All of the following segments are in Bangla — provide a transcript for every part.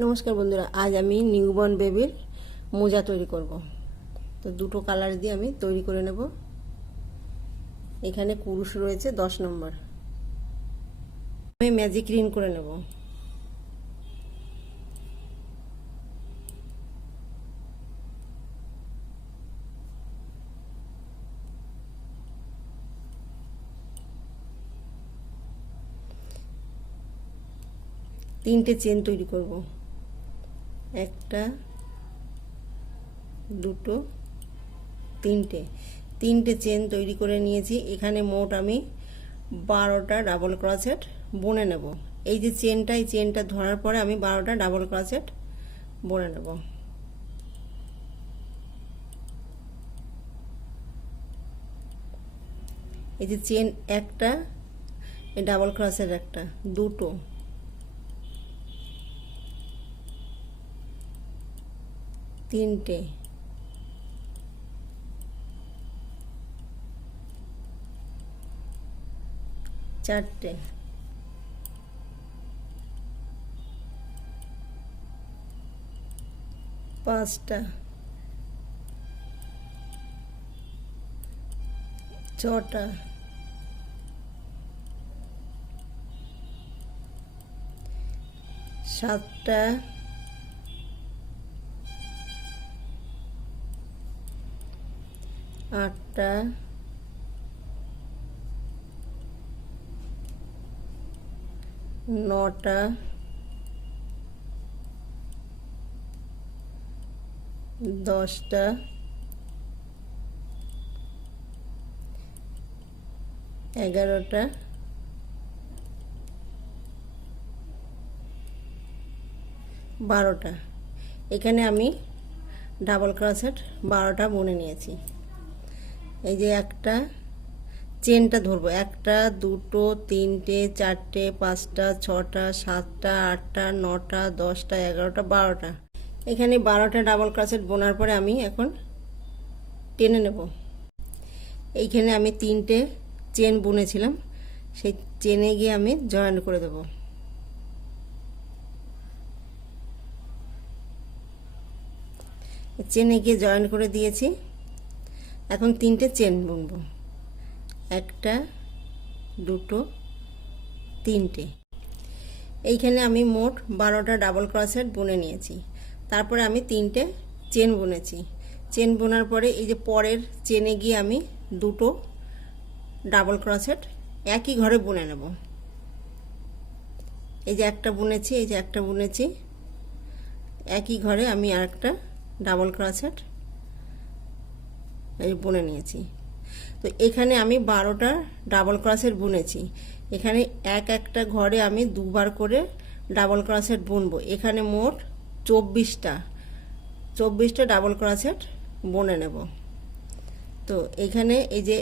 নমস্কার বন্ধুরা, আজ আমি নিউবর্ন বেবির মোজা তৈরি করব। তো দুটো কালার দিয়ে আমি তৈরি করে নেব। এখানে কুরুশ রয়েছে 10 নম্বর। আমি ম্যাজিক রিং করে নেব। তিনটে চেন তৈরি করব, একটা, দুটো, তিনটে চেন তৈরি করে নিয়েছি। এখানে মোট আমি 12টা ডাবল ক্রোশেট বুনে নেব। এই যে চেনটা, এই চেনটা ধরার পরে আমি 12টা ডাবল ক্রোশেট বুনে নেব। এই যে চেন একটা, এই ডাবল ক্রোশেট একটা, দুটো, তিনটে, চারটে, পাঁচটা, ছটা, সাতটা, আটটা, নটা, 10টা, 11টা, 12টা। এখানে আমি ডাবল ক্রোশেট 12টা বুনে নিয়েছি। এই যে একটা চেনটা ধরবো, একটা, দুটো, তিনটে, চারটে, পাঁচটা, ছটা, সাতটা, আটটা, নটা, 10টা, 11টা, 12টা। এখানে 12টা ডাবল ক্রোশেট বোনার পরে আমি এখন টেনে নেব। এইখানে আমি তিনটে চেন বুনেছিলাম, সেই চেনে গিয়ে আমি জয়েন করে দেব। চেনে গিয়ে জয়েন করে দিয়েছি। এখন তিনটে চেন বুনবো, একটা, দুটো, তিনটে। এইখানে আমি মোট 12টা ডাবল ক্রোশেট বুনে নিয়েছি। তারপরে আমি তিনটে চেন বুনেছি। চেন বোনার পরে এই যে পরের চেনে গিয়ে আমি দুটো ডাবল ক্রোশেট একই ঘরে বুনে নেব। এই যে একটা বুনেছি, এই যে একটা বুনেছি, একই ঘরে আমি আরেকটা ডাবল ক্রোশেট এই বুনে নিয়েছি। তো এখানে আমি 12টা ডাবল ক্রোশেট বুনেছি। এখানে একটা ঘরে আমি দুবার করে ডাবল ক্রোশেট বুনবো। এখানে মোট 24টা ডাবল ক্রোশেট বুনে নেব। তো এখানে এই যে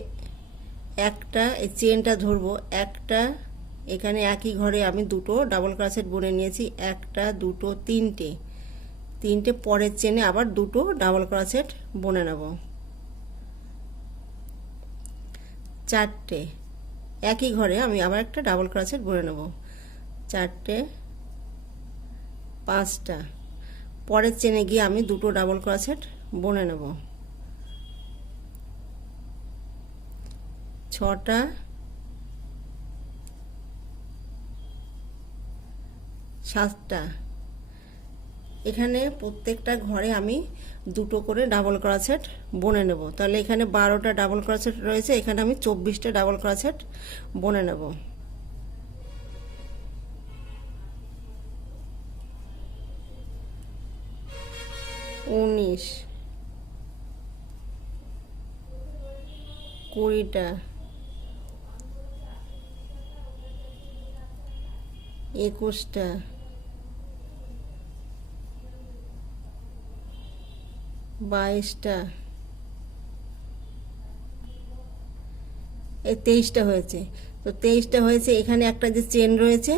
একটা, এই চেনটা ধরবো, একটা, এখানে একই ঘরে আমি দুটো ডাবল ক্রোশেট বুনে নিয়েছি, একটা, দুটো, তিনটে, পরের চেনে আবার দুটো ডাবল ক্রোশেট বুনে নেব, চারটে, একই ঘরে আমি আবার একটা ডাবল ক্রোশেট বুনে নেব, চারটে, পাঁচটা, পরের চেনে গিয়ে আমি দুটো ডাবল ক্রোশেট বুনে নেব, ছটা, সাতটা। এখানে প্রত্যেকটা ঘরে আমি দুটো করে ডাবল ক্রোশেট বুনে নেব। তাহলে এখানে 12টা ডাবল ক্রোশেট রয়েছে, এখানে আমি 24টা ডাবল ক্রোশেট বুনে নেব। উনিশ, 20টা, 21টা, 22টা, এই 23টা হয়েছে। তো 23টা হয়েছে। এখানে একটা যে চেন রয়েছে,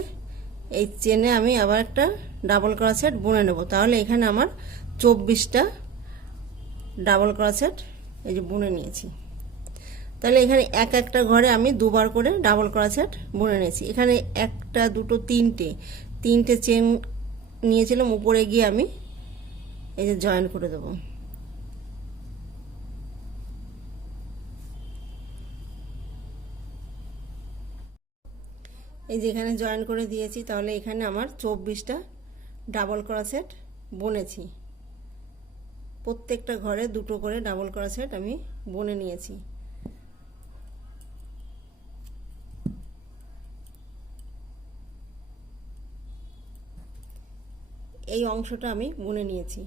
এই চেনে আমি আবার একটা ডাবল ক্রোশেট বুনে নেব। তাহলে এখানে আমার 24টা ডাবল ক্রোশেট এই যে বুনে নিয়েছি। তাহলে এখানে একটা ঘরে আমি দুবার করে ডাবল ক্রোশেট বুনে নিয়েছি। এখানে একটা, দুটো, তিনটে চেন নিয়েছিলাম উপরে গিয়ে আমি এই যে জয়েন করে দেবো। এই যে এখানে জয়েন করে দিয়েছি, তাহলে এখানে আমার 24টা ডাবল ক্রোশেট বুনেছি। প্রত্যেকটা ঘরে দুটো করে ডাবল ক্রোশেট আমি বুনে নিয়েছি। এই অংশটা আমি বুনে নিয়েছি,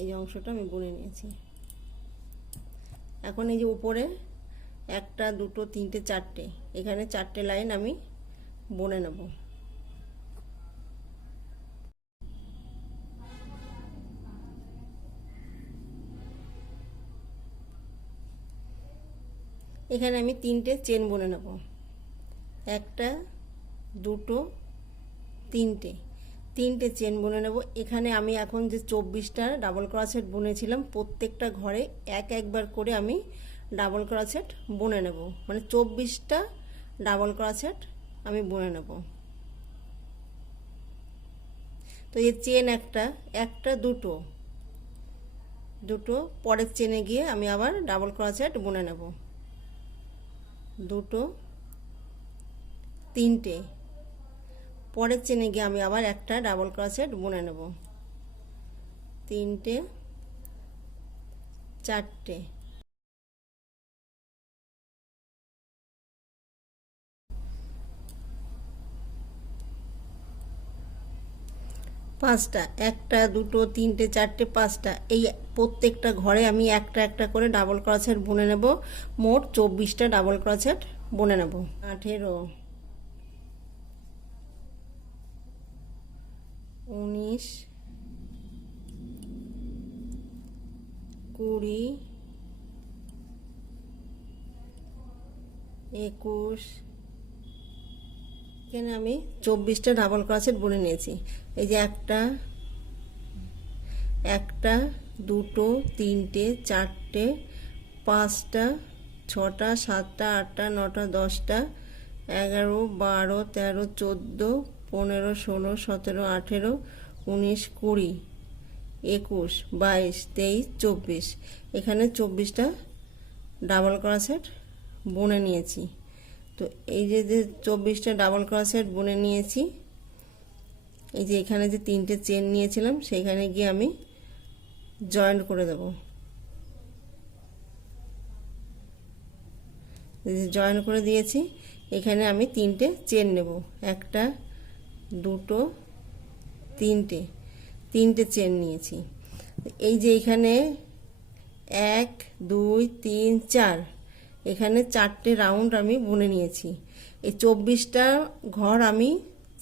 এই অংশটা আমি বুনে নিয়েছি। এখন এই যে উপরে একটা দুটো তিনটে চারটে, এখানে চারটে লাইন আমি বুনে নেব। এখানে আমি তিনটে চেন বুনে নেব, একটা দুটো তিনটে, তিনটে চেন বুনে নেব। এখানে আমি এখন যে 24টা ডাবল ক্রোশেট বুনেছিলাম প্রত্যেকটা ঘরে একবার করে আমি ডাবল ক্রোশেট বুনে নেব, মানে 24টা ডাবল ক্রোশেট আমি বুনে নেব। তো এই চেন একটা একটা দুটো দুটো পরের চেনে গিয়ে আমি আবার ডাবল ক্রোশেট বুনে নেব, দুটো তিনটে, পরের চেনে গিয়ে আমি আবার একটা ডাবল ক্রোশেট বুনে নেব, তিনটে চারটে, পাঁচটা, একটা দুটো তিনটে চারটে পাঁচটা, এই প্রত্যেকটা ঘরে আমি একটা একটা করে ডাবল ক্রোশেট বুনে নেব। মোট 24টা ডাবল ক্রোশেট বুনে নেব। 18, 19, 20, 21, এখানে আমি 24টা ডাবল ক্রোশেট বুনে নিয়েছি। এই যে একটা একটা দুটো তিনটে চারটে পাঁচটা ছটা সাতটা আটটা নটা 10টা 11, 12, 13, 14, 15, 16, 17, 18, 19, 20, 21, 22, 23, 24, এখানে 24টা ডাবল ক্রোশেট বুনে নিয়েছি। তো এই যে 24টা ডাবল ক্রোশেট বুনে নিয়েছি, এই যে এখানে যে তিনটে চেন নিয়েছিলাম সেইখানে গিয়ে আমি জয়েন্ট করে দেব। জয়েন করে দিয়েছি, এখানে আমি তিনটে চেন নেব, একটা দুটো তিনটে, তিনটে চেন নিয়েছি। এই যে এখানে 1 2 3 4, এখানে চারটে রাউন্ড আমি বুনে নিয়েছি। এই 24টা ঘর আমি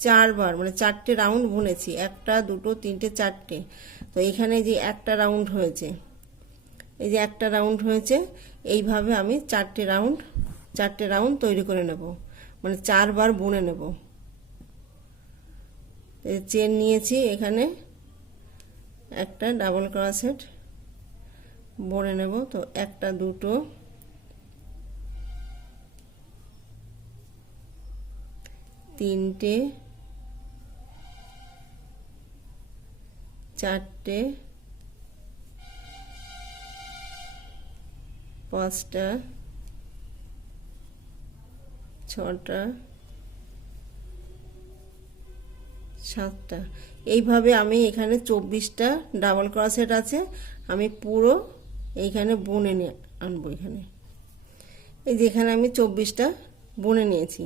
চারবার মানে চারটে রাউন্ড বুনেছি, একটা দুটো তিনটে চারটে। তো এখানে যে একটা রাউন্ড হয়েছে, এই যে একটা রাউন্ড হয়েছে, এইভাবে আমি চারটে রাউন্ড তৈরি করে নেব, মানে চারবার বুনে নেব। চেন নিয়েছি, এখানে একটা ডাবল ক্রোশেট বুনে নেব। তো একটা দুটো তিনটে চারটে পাঁচটা ছটা সাতটা, এইভাবে আমি এখানে 24টা ডাবল ক্রোশেট আছে, আমি পুরো এইখানে বুনে নিয়ে আনবো। এখানে এই যে এখানে আমি 24টা বুনে নিয়েছি।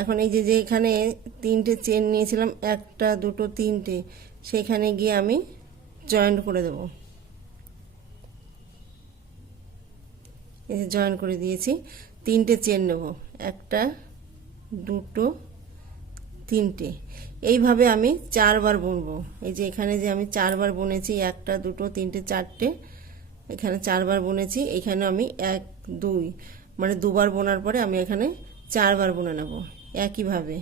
এখন এই যে এখানে তিনটে চেন নিয়েছিলাম একটা দুটো তিনটে, সেখানে গিয়ে আমি জয়েন্ট করে দেব। এই যে জয়েন করে দিয়েছি, তিনটে চেন নেব, একটা দুটো তিনটে, এইভাবে আমি চারবার বুনবো। এই যে এখানে যে আমি চারবার বুনেছি, একটা দুটো তিনটে চারটে, এখানে চারবার বুনেছি, এখানে আমি 1 2 মানে দুবার বোনার পরে আমি এখানে চারবার বুনে নেব একইভাবে।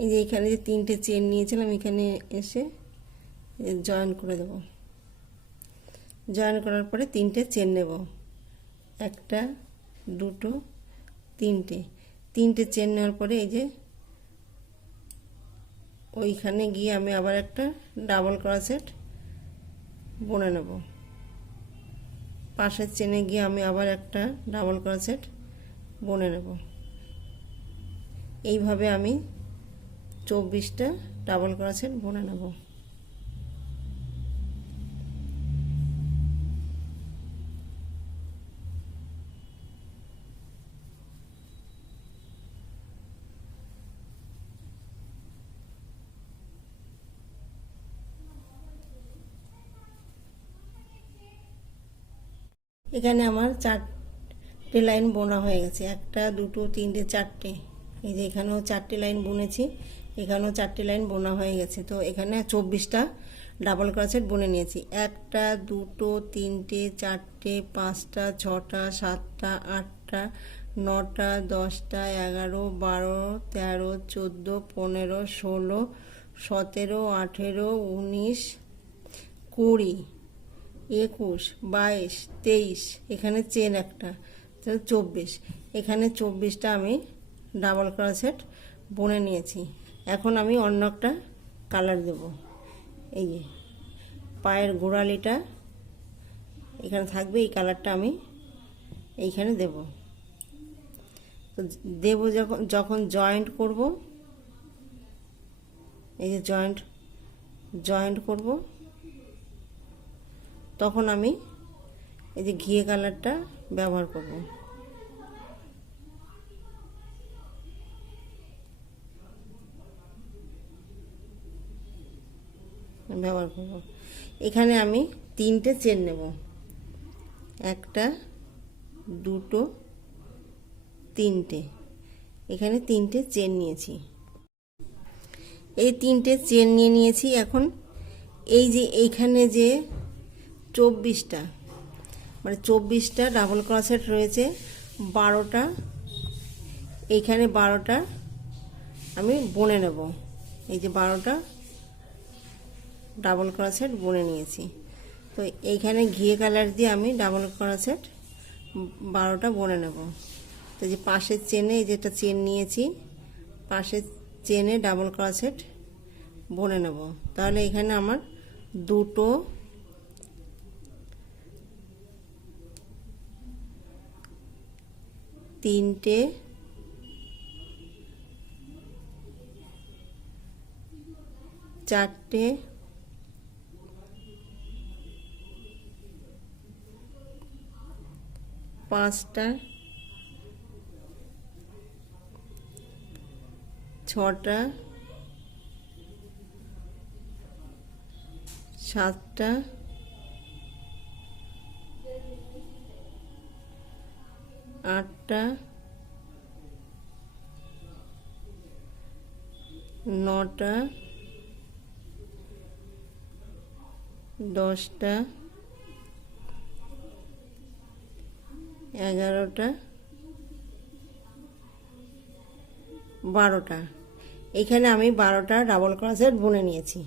এই যে এখানে যে 3টে চেন নিয়েছিলাম, এখানে এসে জয়েন করে দেব। জয়েন করার পরে 3টে চেন নেব, 1 2 3টে চেন নেওয়ার পরে এই যে ওইখানে গিয়ে আমি আবার একটা ডাবল ক্রোশেট বুনে নেব। পাশের চেনে গিয়ে আমি আবার একটা ডাবল ক্রোশেট বুনে নেব। এইভাবে আমি 24টা ডাবল ক্রোশেট বুনে নেব। এখানে আমার 4টে লাইন বোনা হয়ে গেছে, 1 2 3 4টে। এই যে এখানেও 4টে লাইন বুনেছি, এখানেও 4টে লাইন বোনা হয়ে গেছে। তো এখানে 24টা ডাবল ক্রোশেট বুনে নিয়েছি। 1 2 3 4 5 6 7 8 9 10 11 12 13 14 15 16 17 18 19 20 21 22 23, এখানে চেন একটা, 24। এখানে 24টা আমি ডাবল ক্রোশেট বুনে নিয়েছি। এখন আমি অন্য একটা কালার দেব। এই যে পায়ের গোড়ালিটা এখানে থাকবে, এই কালারটা আমি এইখানে দেব। তো দেব যখন জয়েন্ট করব, এই যে জয়েন্ট করব, তখন আমি এই যে ঘিয়ে কালারটা ব্যবহার করব। এখানে আমি 3টে চেন নেব, 1 2 3টে। এখানে 3টে চেন নিয়েছি, এই 3টে চেন নিয়েছি। এখন এই যে এইখানে যে 24টা, মানে 24টা ডাবল ক্রোশেট রয়েছে, 12টা এইখানে 12টা আমি বুনে নেব। এই যে 12টা ডাবল ক্রোশেট বুনে নিয়েছি। তো এইখানে ঘিয়ে কালার দিয়ে আমি ডাবল ক্রোশেট 12টা বুনে নেব। তো যে পাশের চেনে, এই যেটা চেন নিয়েছি, পাশের চেনে ডাবল ক্রোশেট বুনে নেব। তাহলে এখানে আমার 2 3টে 4টে 5টা 6টা 7টা 8টা 9টা 10টা 11টা 12টা। এখানে আমি 12টা ডাবল ক্রোশেট বুনে নিয়েছি।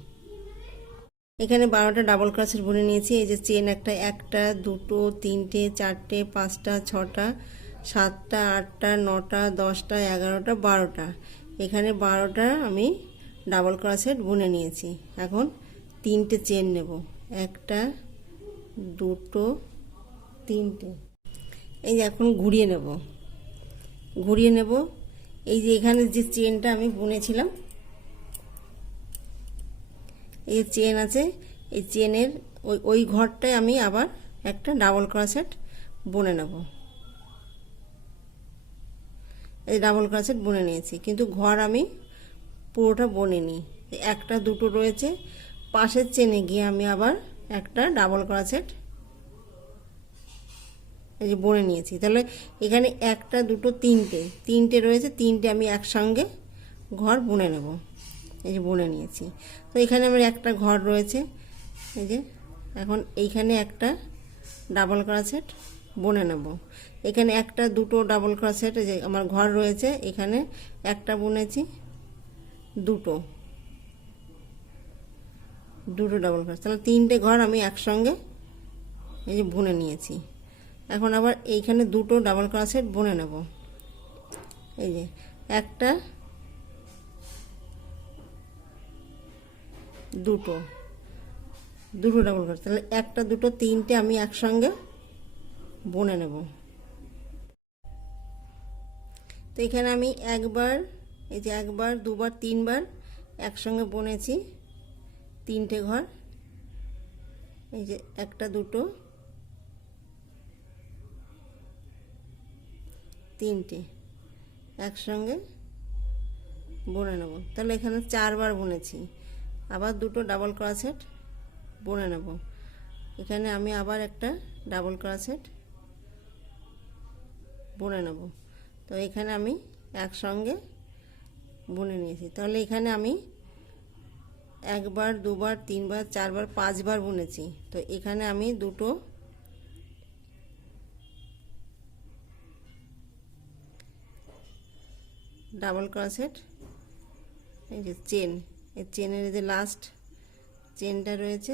এখানে 12টা ডাবল ক্রোশেট বুনে নিয়েছি। এই যে চেন একটা, 1 2 3 4 5 6 7 8 9 10 11 12টা। এখানে 12টা আমি ডাবল ক্রোশেট বুনে নিয়েছি। এখন 3টে চেন নেব, 1 2 3টে। এই যে এখন ঘুরিয়ে নেব। এই যে এখানে যে চেনটা আমি বুনেছিলাম, এই চেন আছে, এই চেনের ওই ঘরটায় আমি আবার একটা ডাবল ক্রোশেট বুনে নেব। এই ডাবল ক্রোশেট বুনে নিয়েছি, কিন্তু ঘর আমি পুরোটা বুনিনি, 1 2 রয়েছে। পাশের চেনে গিয়ে আমি আবার একটা ডাবল ক্রোশেট এই যে বুনে নিয়েছি। তাহলে এখানে 1 2 3টে রয়েছে, 3টে আমি একসঙ্গে ঘর বুনে নেব। এই যে বুনে নিয়েছি। তো এখানে আমার একটা ঘর রয়েছে। এই যে এখন এইখানে একটা ডাবল ক্রোশেট বুনে নেব। এখানে 1 2 ডাবল ক্রোশেট, এই যে আমার ঘর রয়েছে, এখানে একটা বুনেছি, দুটো দুটো ডাবল ক্রস, তাহলে তিনটে ঘর আমি একসঙ্গে এই যে বুনে নিয়েছি। এখন আবার এইখানে দুটো ডাবল ক্রোশেট বুনে নেব। এই যে একটা দুটো দুটো ডাবল ক্রোশ, তাহলে একটা দুটো তিনটে আমি একসঙ্গে বুনে নেব। তো এখানে আমি একবার, এই যে একবার দুবার তিনবার একসঙ্গে বুনেছি তিনটে ঘর। এই যে একটা দুটো তিনটে একসঙ্গে বুনে নেব, তাহলে এখানে চারবার বুনেছি। আবার দুটো ডাবল ক্রোশেট বুনে নেব। এখানে আমি আবার একটা ডাবল ক্রোশেট বুনে নেব। তো এখানে আমি একসঙ্গে বুনে নিয়েছি, তাহলে এখানে আমি একবার দুবার তিনবার চারবার পাঁচবার বুনেছি। তো এখানে আমি দুটো ডাবল ক্রোশেট, এই যে চেন, এই চেনের যে লাস্ট চেনটা রয়েছে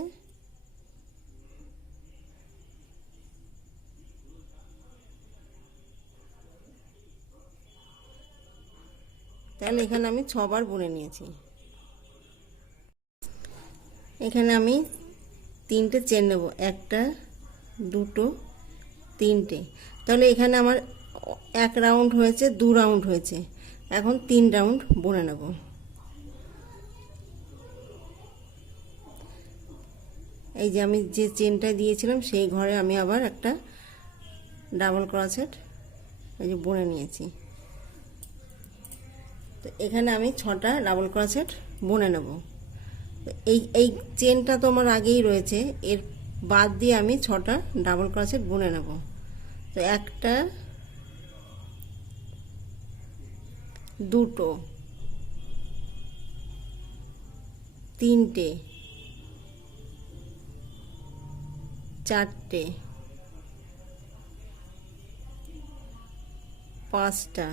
তাহলে এখানে আমি 6 বার বুনে নিয়েছি। এখানে আমি তিনটে চেন নেব, একটা দুটো তিনটে, তাহলে এখানে আমার এক রাউন্ড হয়েছে, 2 রাউন্ড হয়েছে, এখন 3 রাউন্ড বুনে নেব। এই যে আমি যে চেনটা দিয়েছিলাম সেই ঘরে আমি আবার একটা ডাবল ক্রোশেট এই যে বুনে নিয়েছি। তো এখানে আমি 6টা ডাবল ক্রোশেট বুনে নেব। এই এই চেনটা তো আমার আগেই রয়েছে, এর বাদ দিয়ে আমি 6টা ডাবল ক্রোশেট বুনে নেব। তো একটা দুটো তিনটে চারটে পাঁচটা,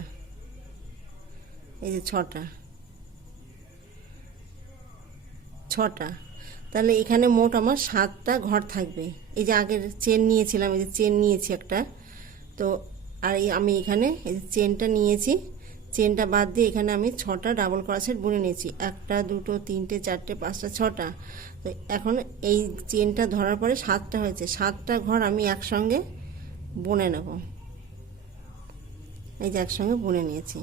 এই যে ছটা, তাহলে এখানে মোট আমার 7টা ঘর থাকবে। এই যে আগের চেন নিয়েছিলাম, এই যে চেন নিয়েছি একটা, তো আর আমি এখানে এই যে চেনটা নিয়েছি, চেনটা বাদ দিয়ে এখানে আমি 6টা ডাবল ক্রোশেট বুনে নিয়েছি, একটা দুটো তিনটে চারটে পাঁচটা 6টা। তো এখন এই চেনটা ধরার পরে 7টা হয়েছে, 7টা ঘর আমি একসঙ্গে বুনে নেব। এই যে একসঙ্গে বুনে নিয়েছি।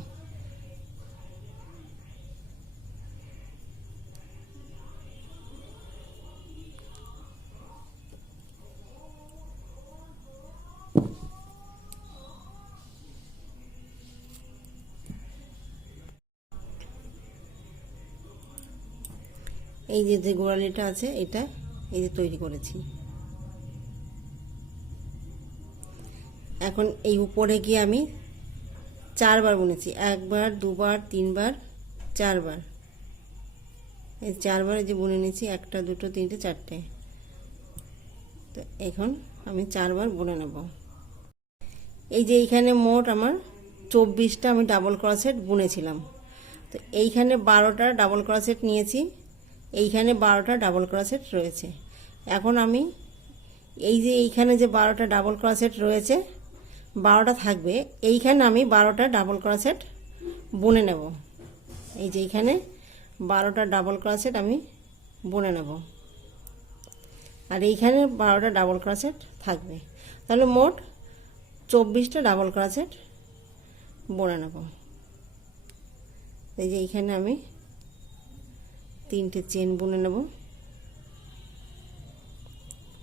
এই যে যে গোড়ালিটা আছে এটা এই যে তৈরি করেছি। এখন এই উপরে গিয়ে আমি 4বার বুনেছি, একবার দুবার তিনবার চারবার, এই 4বার যে বুনে নিয়েছি, একটা দুটো তিনটে চারটে। তো এখন আমি 4বার বুনে নেব। এই যে এইখানে মোট আমার 24টা আমি ডাবল ক্রোশেট বুনেছিলাম। তো এইখানে 12টা ডাবল ক্রোশেট নিয়েছি, এইখানে 12টা ডাবল ক্রোশেট রয়েছে। এখন আমি এই যে এইখানে যে 12টা ডাবল ক্রোশেট রয়েছে, 12টা থাকবে, এইখানে আমি 12টা ডাবল ক্রোশেট বুনে নেব। এই যে এইখানে 12টা ডাবল ক্রোশেট আমি বুনে নেব, আর এইখানে 12টা ডাবল ক্রোশেট থাকবে, তাহলে মোট 24টা ডাবল ক্রোশেট বুনে নেব। এই যে এইখানে আমি 3টে চেন বুনে নেব,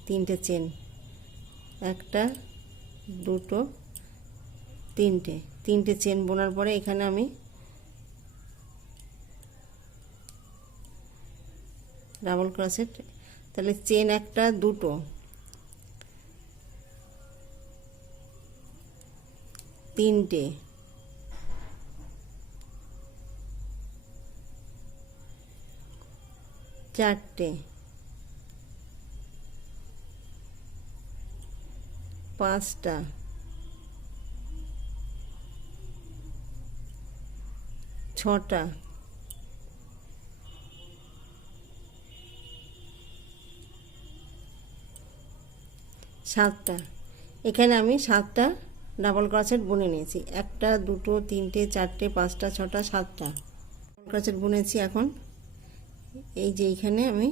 3টে চেন, একটা দুটো তিনটে চেন বোনার পরে এখানে আমি ডাবল ক্রোশেট, তাহলে চেন একটা দুটো তিনটে চারটে পাঁচটা ছটা 7টা। এখানে আমি 7টা ডাবল ক্রোশেট বুনে নিয়েছি। 1টা 2টো 3টে 4টে 5টা 6টা 7টা ডাবল ক্রোশেট বুনেছি। এখন এই যে এইখানে আমি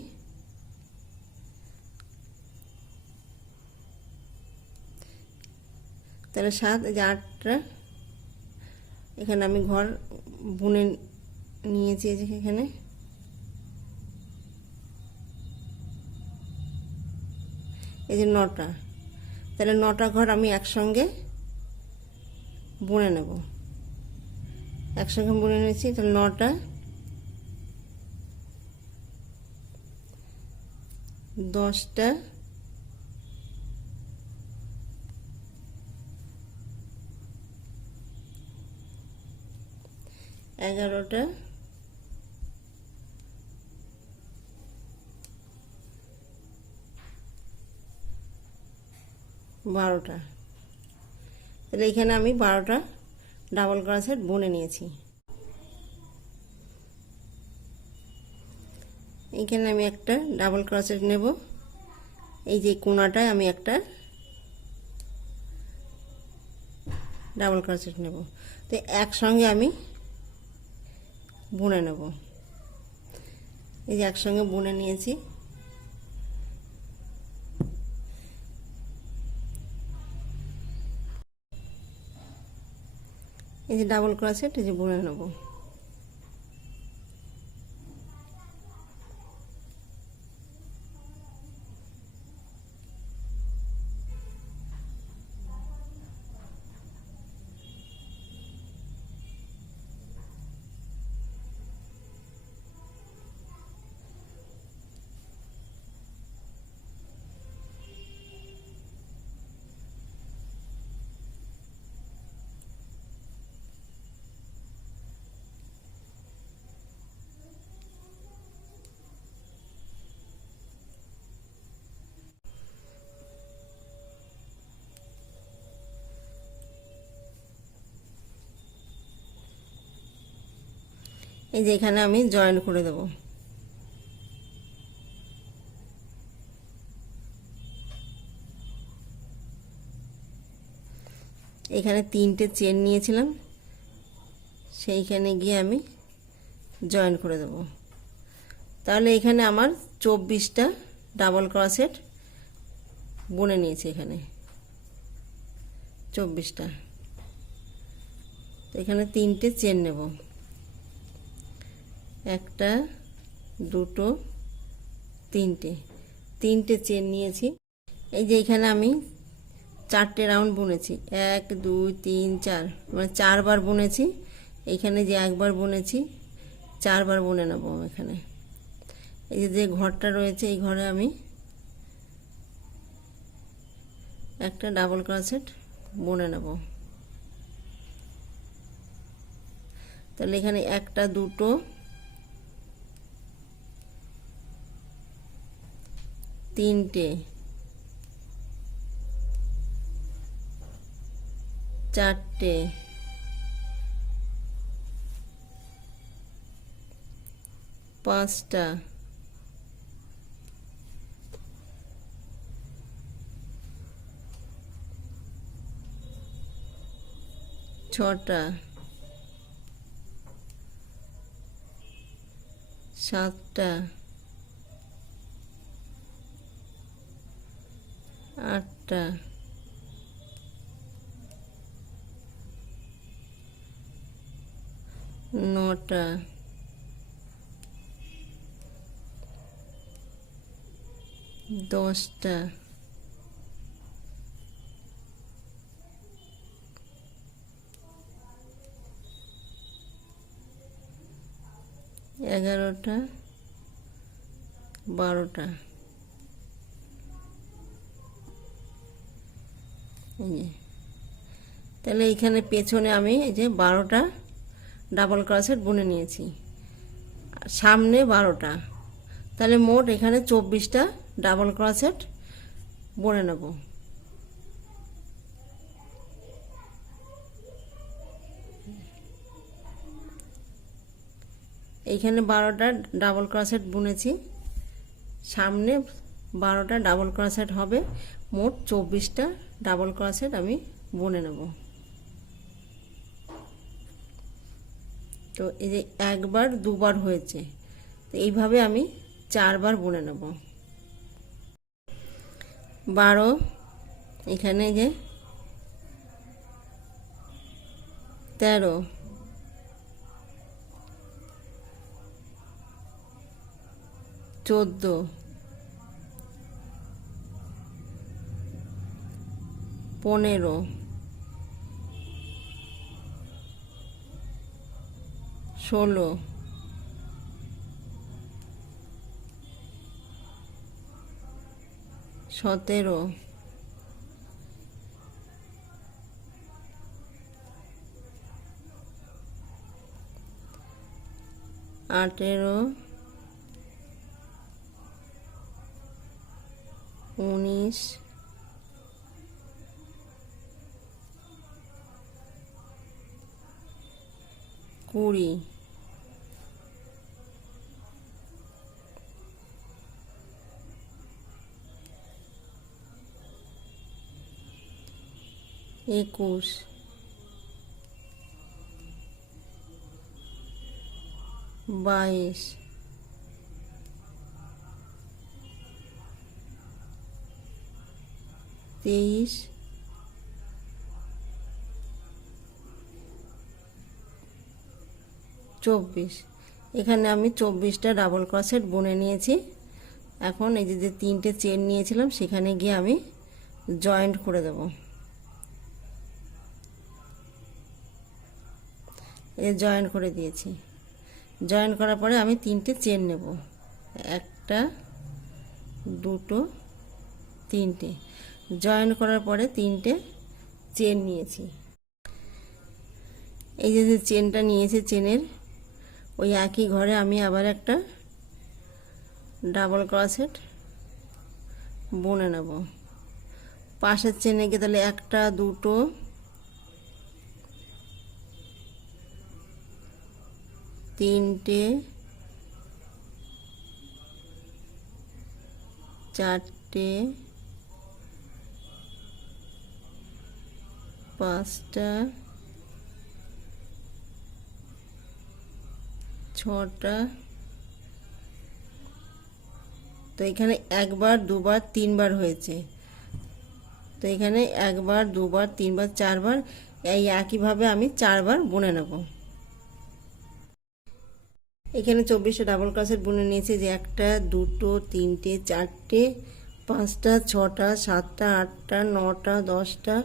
তাহলে 7 এই যে 8টা এখানে আমি ঘর বুনে নিয়েছি। এই যে এখানে এই যে 9টা, তাহলে 9টা ঘর আমি একসঙ্গে বুনে নেব। একসঙ্গে বুনে নিয়েছি, তাহলে 9টা 10টা 11টা 12টা। তাহলে এখানে আমি 12টা ডাবল ক্রোশেট বুনে নিয়েছি। এইখানে আমি একটা ডাবল ক্রোশেট নেব। এই যে কোণাটায় আমি একটা ডাবল ক্রোশেট নেব। তো একসঙ্গে আমি বুনে নেব। এই যে একসঙ্গে বুনে নিয়েছি। এই যে ডাবল ক্রোশেট এই যে বুনে নেব। এই যে এখানে আমি জয়েন করে দেব। এখানে 3টে চেন নিয়েছিলাম, সেইখানে গিয়ে আমি জয়েন করে দেব। তাহলে এখানে আমার 24টা ডাবল ক্রোশেট বুনে নিয়েছি। এখানে 24টা। তো এখানে 3টে চেন নেব, 1টা 2টো 3টে চেন নিয়েছি। এই যে এখানে আমি 4টে রাউন্ড বুনেছি, 1 2 3 4, মানে 4বার বুনেছি। এইখানে যে একবার বুনেছি 4বার বুনে নেব এখানে। এই যে ঘরটা রয়েছে এই ঘরে আমি একটা ডাবল ক্রোশেট বুনে নেব। তাহলে এখানে 1টা 2টো 3টে 4টে 5টা 6টা 7টা 8টা 9টা 10টা 11টা 12টা। তাহলে এইখানে পেছনে আমি এই যে 12টা ডাবল ক্রোশেট বুনে নিয়েছি, সামনে 12টা। তাহলে মোট এখানে 24টা ডাবল ক্রোশেট বুনে নেব। এইখানে 12টা ডাবল ক্রোশেট বুনেছি, সামনে 12টা ডাবল ক্রোশেট হবে, মোট 24টা ডাবল ক্রোশেট আমি বুনে নেব। তো এই যে একবার দুবার হয়েছে, তো এইভাবে আমি 4বার বুনে নেব। 12, এখানে যে 13, 14, 15, 16, 17, 18, 19, 20, 21, 22, 23, 24। এখানে আমি 24টা ডাবল ক্রোশেট বুনে নিয়েছি। এখন এই যে 3টে চেন নিয়েছিলাম সেখানে গিয়ে আমি জয়েন্ট করে দেব। এই জয়েন্ট করে দিয়েছি। জয়েন করার পরে আমি 3টে চেন নেব, 1টা 2টো 3টে। জয়েন করার পরে 3টে চেন নিয়েছি। এই যে চেনটা নিয়েছি, চেনের ওই একই ঘরে আমি আবার একটা ডাবল ক্রোশেট বুনে নেব। পাশের চেনে গিয়ে তাহলে 1টা 2টো 3টে 4টে 5টা 6টা। তো এখানে 1বার 2বার 3বার হয়েছে, তো এখানে 1বার 2বার 3বার 4বার, এই একইভাবে আমি 4বার বুনে নেব। এখানে 24টা ডাবল ক্রোশেট বুনে নিয়েছি, যে 1টা 2টো 3টে 4টে 5টা 6টা 7টা 8টা 9টা 10টা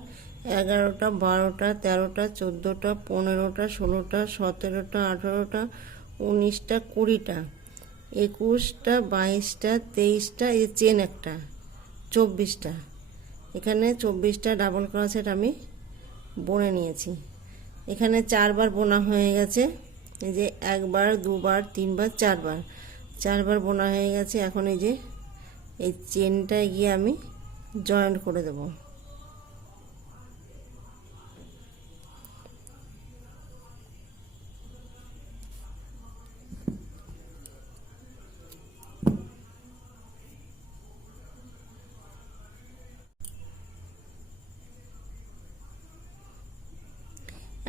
11টা 12টা 13টা 14টা 15টা 16টা 17টা 18টা 19টা 20টা 21টা 22টা 23টা, এই চেন একটা 24টা। এখানে 24টা ডাবল ক্রোশেট আমি বুনে নিয়েছি। এখানে 4বার বোনা হয়ে গেছে। এই যে 1বার 2বার 3বার 4বার বোনা হয়ে গেছে। এখন এই যে এই চেনটায় গিয়ে আমি জয়েন্ট করে দেব।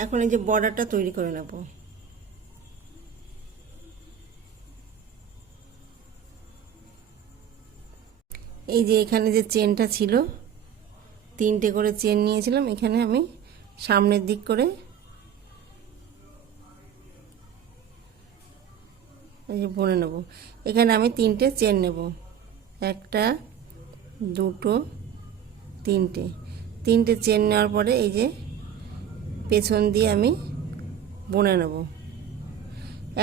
এখন এই যে বর্ডারটা তৈরি করে নেব। এই যে এখানে যে চেনটা ছিল, 3টে করে চেন নিয়েছিলাম, এখানে আমি সামনের দিক করে এই যে বুনে নেব। এখানে আমি 3টে চেন নেব, 1টা 2টো 3টে চেন নেওয়ার পরে এই যে পেছন দিয়ে আমি বুনে নেব।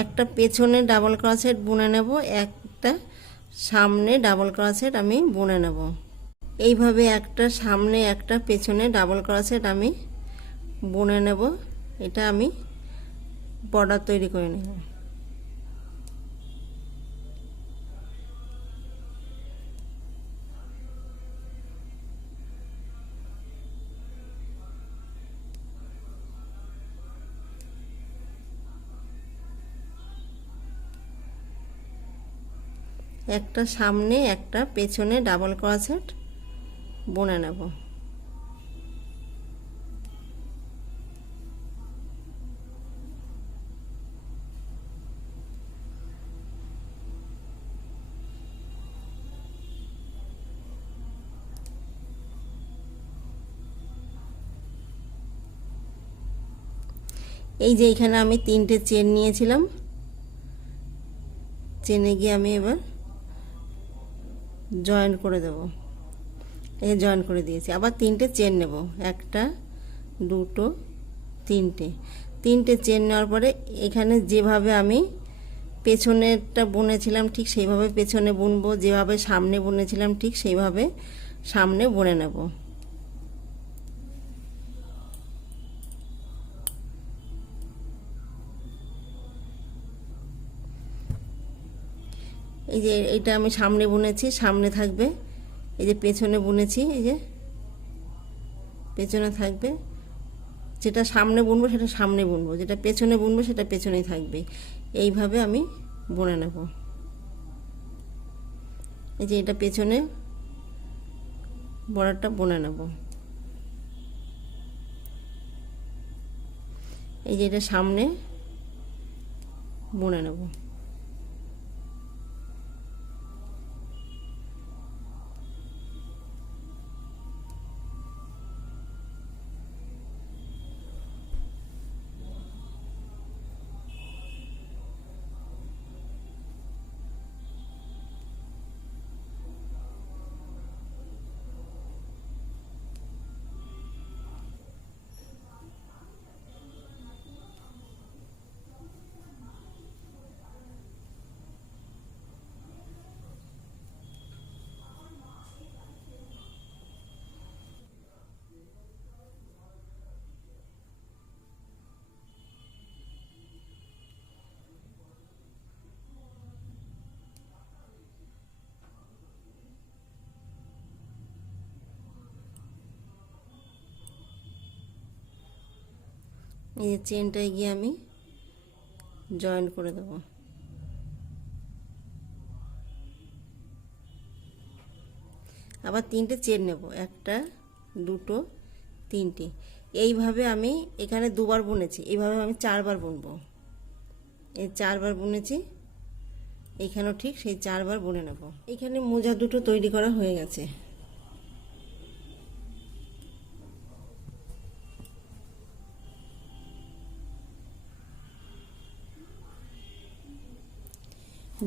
একটা পেছনে ডাবল ক্রোশেট বুনে নেব, একটা সামনে ডাবল ক্রোশেট আমি বুনে নেব। এইভাবে একটা সামনে একটা পেছনে ডাবল ক্রোশেট আমি বুনে নেব। এটা আমি বর্ডার তৈরি করে নেব। একটা সামনে একটা পেছনে ডাবল ক্রোশেট বুনে নেব। এই যে এখানে আমি 3টে চেন নিয়েছিলাম, চেনে গিয়ে আমি এবার জয়েন করে দেব। এই জয়েন করে দিয়েছি, আবার 3টে চেন নেব, 1টা 2টো 3টে চেন নেওয়ার পরে এখানে যেভাবে আমি পেছনেরটা বুনেছিলাম ঠিক সেইভাবে পেছনে বুনবো, যেভাবে সামনে বুনেছিলাম ঠিক সেইভাবে সামনে বুনে নেব। এই যে এটা আমি সামনে বুনেছি, সামনে থাকবে। এই যে পেছনে বুনেছি, এই যে পেছনে থাকবে। যেটা সামনে বুনবো সেটা সামনে বুনবো, যেটা পেছনে বুনবো সেটা পেছনেই থাকবে। এইভাবে আমি বুনে নেব। এই যে এটা পেছনে বর্ডারটা বুনে নেব। এই যে এটা সামনে বুনে নেব। এই যে চেনটায় গিয়ে আমি জয়েন করে দেব। আবার 3টে চেন নেব, 1টা 2টো 3টে। এইভাবে আমি এখানে 2বার বুনেছি, এইভাবে আমি 4বার বুনবো। এই 4বার বুনেছি, এখানেও ঠিক সেই 4বার বুনে নেব। এখানে মোজা দুটো তৈরি করা হয়ে গেছে।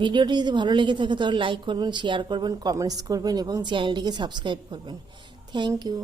ভিডিওটি যদি ভালো লেগে থাকে তাহলে লাইক করবেন, শেয়ার করবেন, কমেন্টস করবেন এবং চ্যানেলটিকে সাবস্ক্রাইব করবেন। Thank you.